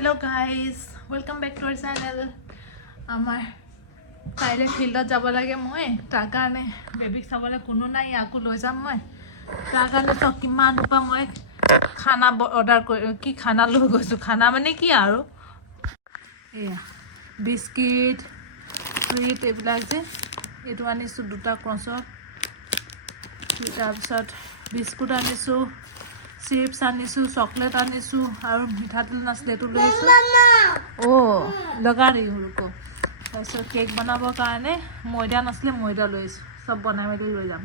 Hello guys, welcome back to our channel. Amar kaile field jabo lage moi tar karone baby sabole kono nai aku loi jam moi tar karone to kiman upa moi khana order ki khana loi goisu khana mane ki aro eya biscuit sweet eblag je etu anisu duta crosser tar bisot biscuit anisu chips anisu chocolate anisu aru mithatil nasle tu loisu o laga rahi hu ruko aisa cake banabo karone moida nasle moida loisu sab banai meli loi jam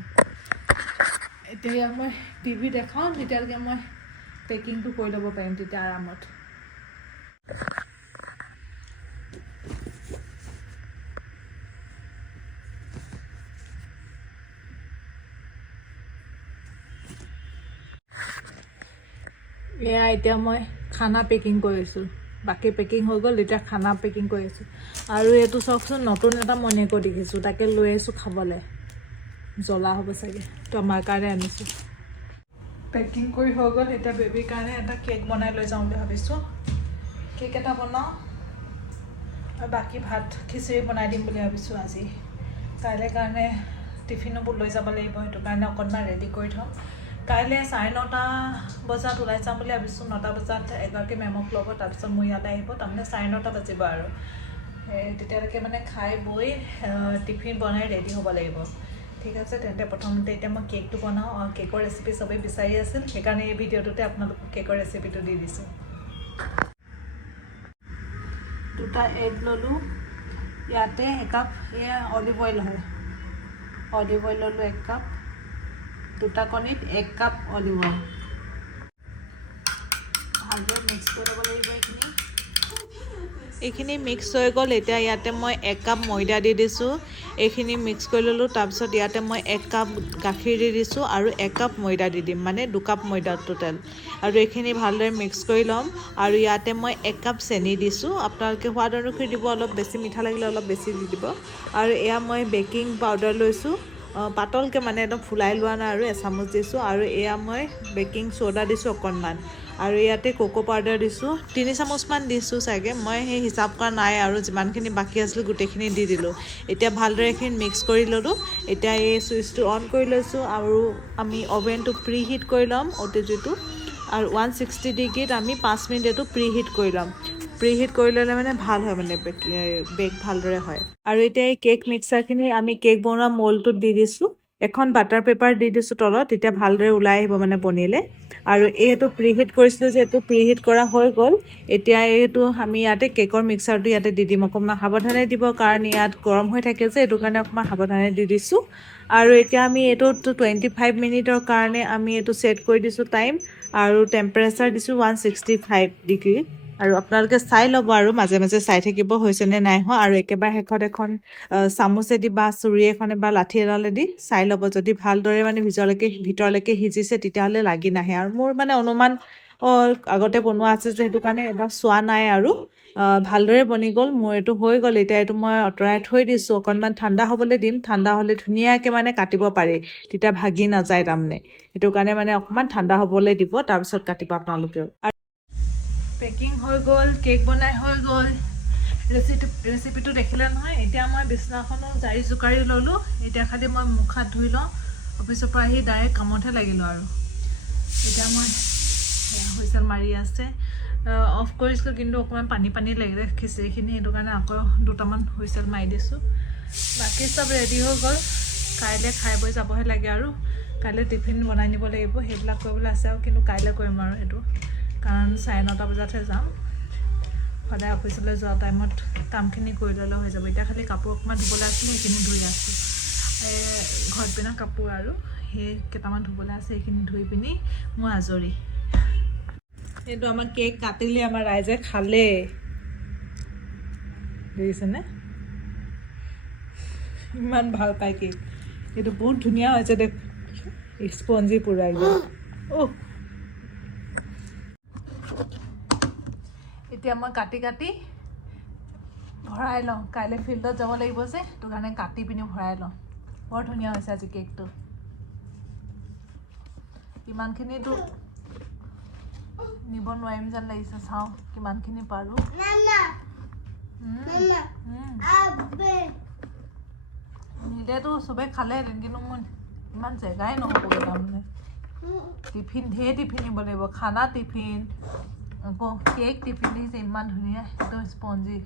etia moi tv dekhau titar ke moi packing tu koi lobo paim tita aramot এয়া এতিয়া মই খানা packing কৰিছো বাকি packing হৈ গল এটা খানা packing কৰিছো আৰু এটো সবসন নতুন এটা মনে কৰি দেখিছো তাকে লৈ আছো খাবলে জলা হ'ব সাগে তো আমাৰ কাৰণে আনিছো পেকিং কৰি হৈ গল এটা বেবি কাৰণে এটা কেক বনাই লৈ যাওঁ বুলি ভাবিছো কেক এটা বনাও আৰু বাকি ভাত খিচৰি বনাই দিম বুলি ভাবিছো আজি কাইলে কাৰণে টিফিনো লৈ যাব লাগিব এটো কাৰণে অকনমান ৰেডি কৰি থম কাইলে 9:30 বজাত ওলাই যাম বুলি ভাবিছো 9টা বজাত এগৰাকী মেমক লব তাৰপিছত মই ইয়ালৈ আহিব তাৰমানে 9:30 বাজিব আৰু তেতিয়ালৈকে মানে খাই বই টিফিন বনাই ৰেডি হ'ব লাগিব ঠিক আছে তেন্তে প্ৰথমতে এতিয়া মই কেকটো বনাও আৰু কেকৰ ৰেচিপি সবে বিচাৰি আছিল সেইকাৰণে এই ভিডিওটোতে আপোনালোক কেকৰ ৰেচিপিটো দি দিছো দুটা এগ ললো ইয়াতে একাপ এয়া অলিভ অইল হয় অলিভ অইল ললো এক কাপ দুটা কণিত 1 কাপ অলিভ অইল ভালদৰে মিক্স কৰি ল'ব লাগিব এইখিনি মিক্স হৈ গ'ল এতিয়া ইয়াতে মই 1 কাপ ময়দা দি দিছো এইখিনি মিক্স কৰি ললো তাৰপিছত ইয়াতে মই 1 কাপ গাখীৰ দি দিছো আৰু 1 কাপ ময়দা দি দিম মানে 2 কাপ ময়দা টোটাল আৰু এইখিনি ভালদৰে মিক্স কৰি লম আৰু ইয়াতে মই 1 কাপ চেনি দিছো আপোনালোকে সোৱাদ অনুসৰি দিব অলপ বেছি মিঠা লাগিলে অলপ বেছি দি দিব আৰু এয়া মই বেকিং পাউডাৰ লৈছো পাতলকে মানে একদম ফুলাই লোৱা না আৰু এচামুচ দিছো আৰু এয়া মই বেকিং সোডা দিছো অকনমান আৰু ইয়াতে কোকো পাউডাৰ দিছো 3 চামুচ মান দিছো সাগে মই হে হিচাপ কৰা নাই আৰু যিমানখিনি বাকি আছিল গুটেখিনি দি দিলো এতিয়া ভালদৰে খিনি মিক্স কৰি ললো এতিয়া এই সুইচটো অন কৰি লৈছো আৰু আমি ওভেনটো প্ৰি হিট কৰি লম ওটিজিটো আৰু 160 ডিগ্ৰীত আমি 5 মিনিট এটো প্ৰি হিট কৰি লম প্ৰি হিট কৰি ললে মানে ভাল হয় মানে বেক ভালদৰে হয় আৰু এতিয়া এই কেক মিক্সাৰখিনি আমি কেক বনোৱা মোল্ডটো দি দিছো এখন বাটাৰ পেপাৰ দি দিছো তলত তেতিয়া ভালদৰে ওলাই আহিব মানে বনিলে আৰু এইটো প্ৰি হিট কৰিছিলো যে এটো প্ৰি হিট কৰা হৈ গল এতিয়া এইটো আমি ইয়াতে কেকৰ মিক্সাৰটো ইয়াতে দি দিম অকমান সাৱধানে দিব কাৰণ ইয়াত গৰম হৈ থাকে যে এটো কাৰণে অকমান সাৱধানে দি দিছো আৰু এতিয়া আমি এটো 25 মিনিটৰ কাৰণে আমি এটো সেট কৰি দিছো টাইম আৰু টেম্পাৰেচাৰ দিছো 165 ডিগ্ৰী আৰু আপোনালোকে চাই লব আৰু মাজে মাজে চাই থাকিব হৈছে নে নাই হয় আৰু একেবাৰে হেকত এখন চামুচে দি বা চুৰি এখনে বা লাঠি এডালে দি চাই লব যদি ভালদৰে মানে ভিতৰলৈকে হিজিছে তেতিয়ালে লাগি নাহে আৰু মোৰ মানে অনুমান আগতে বনোৱা আছে যে হেতু কাৰণে এবাৰ সোৱা নাই আৰু ভালদৰে বনি গল মোৰ এটো হৈ গল এতিয়া এটো মই অতৰাই থৈ দিছো অকনমান ঠাণ্ডা হ'বলৈ দিম ঠাণ্ডা হ'লে ধুনিয়াকে মানে কাটিব পাৰি তেতিয়া ভাগি নাযায় তামনে হেতু কাৰণে মানে অকনমান ঠাণ্ডা হ'বলৈ দিব তাৰ পিছত কাটিব আপোনালোকে পেকিং হৈ গল কেক বনাই হৈ গল ৰেচিপিটো দেখিলে নহয় এতিয়া মই বিছনাখনো জাৰি জুকাৰি ললো এতিয়া খালি মই মুখ হাত ধুই লওঁ অফিসৰ পৰা আহি ডাইৰেক্ট কামতে লাগিলো আৰু এতিয়া মই হুইসেল মাৰি আছে অফ কৰিছিলো কিন্তু অকমান পানী লাগিলে খিচিৰিখিনি হেতু কাৰণে আকৌ দুটামান হুইসেল মাৰি দিছো বাকি সব ৰেডি হৈ গল কাইলে খাই বই যাবহে লাগে আৰু কাইলে টিফিন বনাই নিব লাগিব হেবলা কৰিবলৈ আছে আৰু কিন্তু কাইলে কৰিম আৰু হেতু কাৰণ 9:30 বজাতহে যাম সদায় অফিসলৈ যোৱা টাইমত কামখিনি কৰি ললে হৈ যাব এতিয়া খালি কাপোৰ অকমান ধুবলৈ আছে সেইখিনি ধুই আছো ঘৰত পিনা কাপোৰ আৰু হে কেটামান ধুবলৈ আছে সেইখিনি ধুই পিনি মই আজৰি এটো আমাৰ কেক কাটিলে আমাৰ ৰাইজে খালে দেখিছেনে ইমান ভাল পাই কেক এটো বহুত ধুনিয়া হৈছে দেখ স্পঞ্জি পুৰা একদম এতিয়া মই কাটি ভৰাই লওঁ কাইলে ফিল্ডত যাব লাগিব যে তো কাৰণে কাটি পিনি ভৰাই লওঁ বৰ ধুনিয়া হৈছে আজি কেকটো ইমানখিনি তো নিব নোৱাৰিম যেন লাগিছে চাওঁ কিমানখিনি পাৰোঁ নিলেতো চবেই খালেহেঁতেন কিন্তু মোৰ ইমান জেগাই নহ'বগৈ তাৰমানে টিফিন ঢেৰ টিফিন নিব লাগিব খানা টিফিন আকৌ কেক টিফিন দেখিছে ইমান ধুনীয়া একদম স্পঞ্জি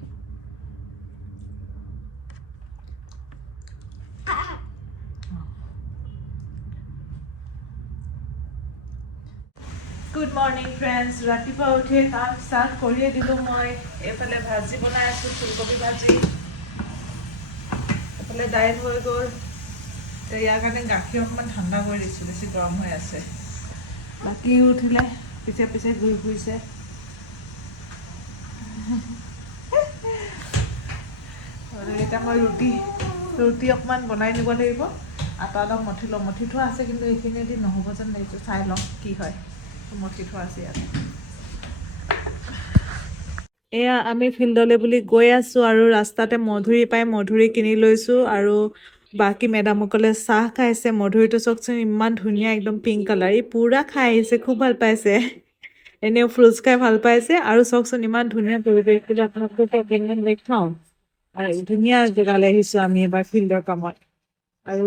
গুড মৰ্ণিং ফ্ৰেণ্ডছ ৰাতিপুৱা উঠিয়ে কাম ষ্টাৰ্ট কৰিয়ে দিলোঁ মই এইফালে ভাজি বনাই আছোঁ ফুলকবি ভাজি এইফালে দাইল হৈ গ'ল ইয়াৰ কাৰণে গাখীৰ অকণমান ঠাণ্ডা কৰি দিছোঁ বেছি গৰম হৈ আছে বাকী উঠিলে পিছে পিছে ঘূৰি ফুৰিছে এতিয়া মই ৰুটি অকণমান বনাই নিব লাগিব আটা অলপ মঠি লওঁ মঠি থোৱা আছে কিন্তু এইখিনিয়েদি নহ'ব যেন লাগিছে চাই লওঁ কি হয় মঠি থোৱা আছে ইয়াত এয়া আমি ফিল্ডলৈ বুলি গৈ আছোঁ আৰু ৰাস্তাতে মধুৰি পাই মধুৰি কিনি লৈছোঁ আৰু বাকী মেডামসকলে চাহ খাইছে মধুৰিটো চাওকচোন ইমান ধুনীয়া একদম পিংক কালাৰ ই পূৰা খাই আহিছে খুব ভাল পাইছে এনেও ফ্ৰুটছ খাই ভাল পাইছে আৰু চাওকচোন ইমান ধুনীয়া পৰিৱেশ বুলি আপোনালোকে দেখাওঁ আৰু ধুনীয়া জেগালৈ আহিছোঁ আমি এবাৰ ফিল্ডৰ কামত আৰু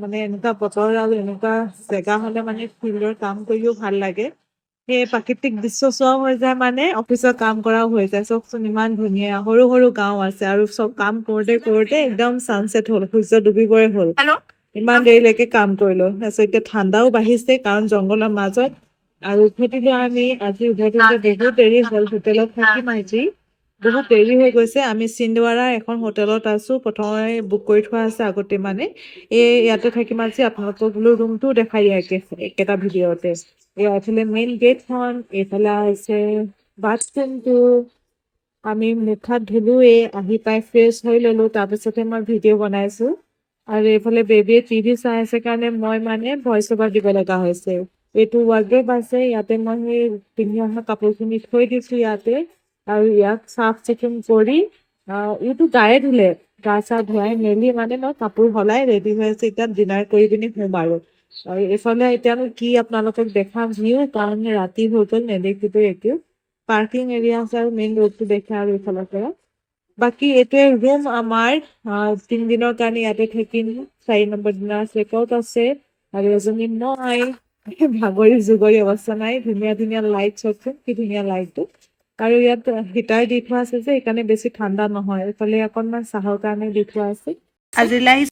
মানে এনেকুৱা বতৰ আৰু এনেকুৱা জেগা হ'লে মানে ফিল্ডৰ কাম কৰিও ভাল লাগে সেই প্ৰাকৃতিক দৃশ্য চোৱাও হৈ যায় মানে অফিচত কাম কৰাও হৈ যায় চাওকচোন ইমান ধুনীয়া সৰু সৰু গাঁও আছে আৰু চব কাম কৰোঁতে কৰোঁতে একদম ছানছেট হ'ল সূৰ্য ডুবিবই হ'ল ইমান দেৰিলৈকে কাম কৰিলোঁ তাৰপিছত এতিয়া ঠাণ্ডাও বাঢ়িছে কাৰণ জংঘলৰ মাজত আৰু উভতিলো আমি আজি উভতিতে বহুত দেৰি হ'ল হোটেলত থাকিম আজি বহুত দেৰি হৈ গৈছে আমি চিন্দেৱাৰাৰ এখন হোটেলত আছোঁ প্ৰথমে বুক কৰি থোৱা আছে আগতে মানে ইয়াতে থাকিম আজি আপোনালোকক বোলো ৰুমটোও দেখাই দিয়াকে একেটা ভিডিঅ'তে এইফালে মেইন গেটখন এইফালে আছে বাথৰুমটো আমি মুখ হাত ধুলোৱেই আহি পাই ফ্ৰেছ হৈ ল'লোঁ তাৰপিছতে মই ভিডিঅ' বনাইছোঁ আৰু এইফালে বেবীয়ে টিভি চাই আছে কাৰণে মই মানে ভইচ অভাৰ দিব লগা হৈছে এইটো ৱাৰ্ড্ৰব আছে ইয়াতে মই সেই পিন্ধি অহা কাপোৰখিনি থৈ দিছোঁ ইয়াতে আৰু ইয়াক চাফ চিকুণ কৰি এইটো গায়ে ধুলে গা চা ধুৱাই মেলি মানে মই কাপোৰ সলাই ৰেডি হৈ আছে এতিয়া ডিনাৰ কৰি পিনি শুম আৰু এইফালে এতিয়ানো কি আপোনালোকক দেখাম ভিউ কাৰণ ৰাতি হৈ গ'ল নেদেখিতো একো পাৰ্কিং এৰিয়া আছে আৰু মেইন ৰোডটো দেখে আৰু এইফালৰ পৰা বাকী এইটোৱে ৰুম আমাৰ 3 দিনৰ কাৰণে ইয়াতে থাকিম 4 নম্বৰ দিনা চেকআউট আছে আৰু এজনী মই ভাগৰি জুগৰি অৱস্থা নাই ধুনীয়া ধুনীয়া লাইট চাওকচোন কি ধুনীয়া লাইটটো আৰু ইয়াত হিটাৰ দি থোৱা আছে যে সেইকাৰণে বেছি ঠাণ্ডা নহয় এইফালে অকণমান চাহৰ কাৰণে দি থোৱা আছে আজি লাইট